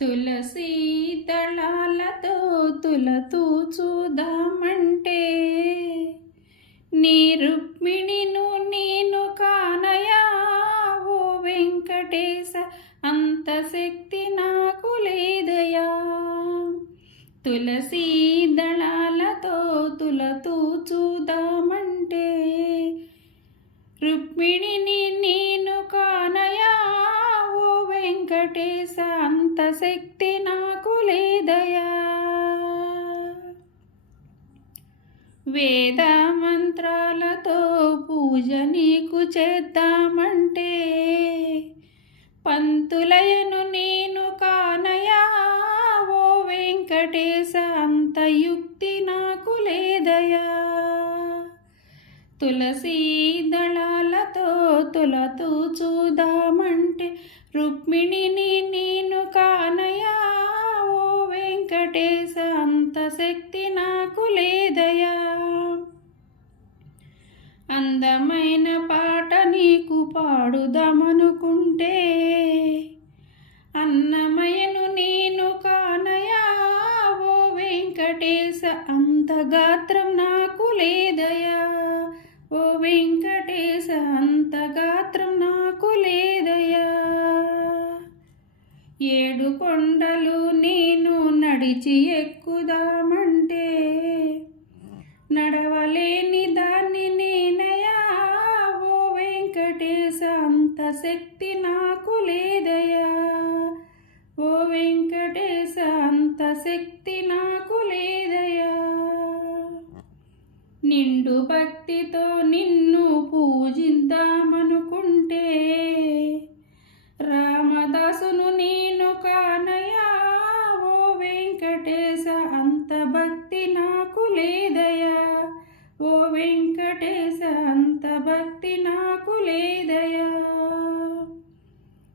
తులసి దళాలతో తులతూ చూదామంటే నీ రుక్మిణిను నేను కానయా ఓ వెంకటేశ అంత శక్తి నాకు లేదయా? తులసి దళాలతో తులతూ చూదామంటే వెంకటేశ అంత శక్తి నాకు లేదయా? వేద మంత్రాలతో పూజ నీకు చేద్దామంటే పంతులయను నేను కానయా? ఓ వెంకటేశ అంత యుక్తి నాకు లేదయా? తులసీ దళాలతో తులతూ చూదామంటే రుక్మిణిని నేను కానయా? ఓ వెంకటేశ అంత శక్తి నాకు లేదయా? అందమైన పాట నీకు పాడుదామనుకుంటే అన్నమయను నేను కానయా? ఓ వెంకటేశ అంత గాత్రం నాకు ఏడు కొండలు నేను నడిచి ఎక్కుదామంటే నడవలేని దాన్ని నేనయా? ఓ వెంకటేశ అంత శక్తి నాకు లేదయా? ఓ వెంకటేశ అంత శక్తి నాకు లేదయా? నిండు భక్తితో నిన్ను అంత భక్తి నాకు లేదయా ఓ వెంకటేశ అంత భక్తి నాకు లేదయా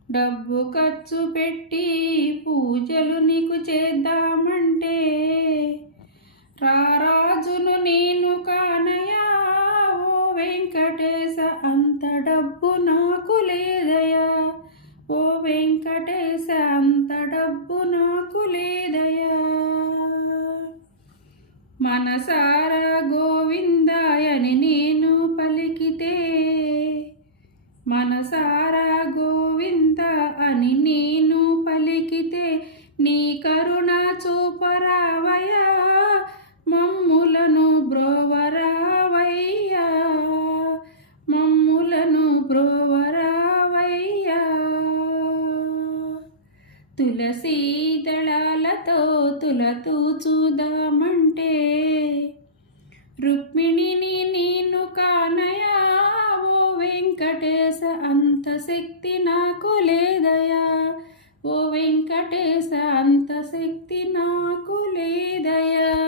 డబ్బు ఖర్చు పెట్టి పూజలు నీకు చేద్దామంటే రారాజును నేను కానయా ఓ వెంకటేశ అంత డబ్బు నాకు లేదు. మనసారా గోవిందాయని నేను పలికితే. మనసారా గోవింద అని నేను పలికితే. నీ కరుణ చూపరావ తులసి దళాలతో తులతూ రుక్మిణిని నేను కానయా? ఓ వెంకటేశ అంత శక్తి నాకు లేదయా? ఓ వెంకటేశ అంత శక్తి నాకు లేదయా?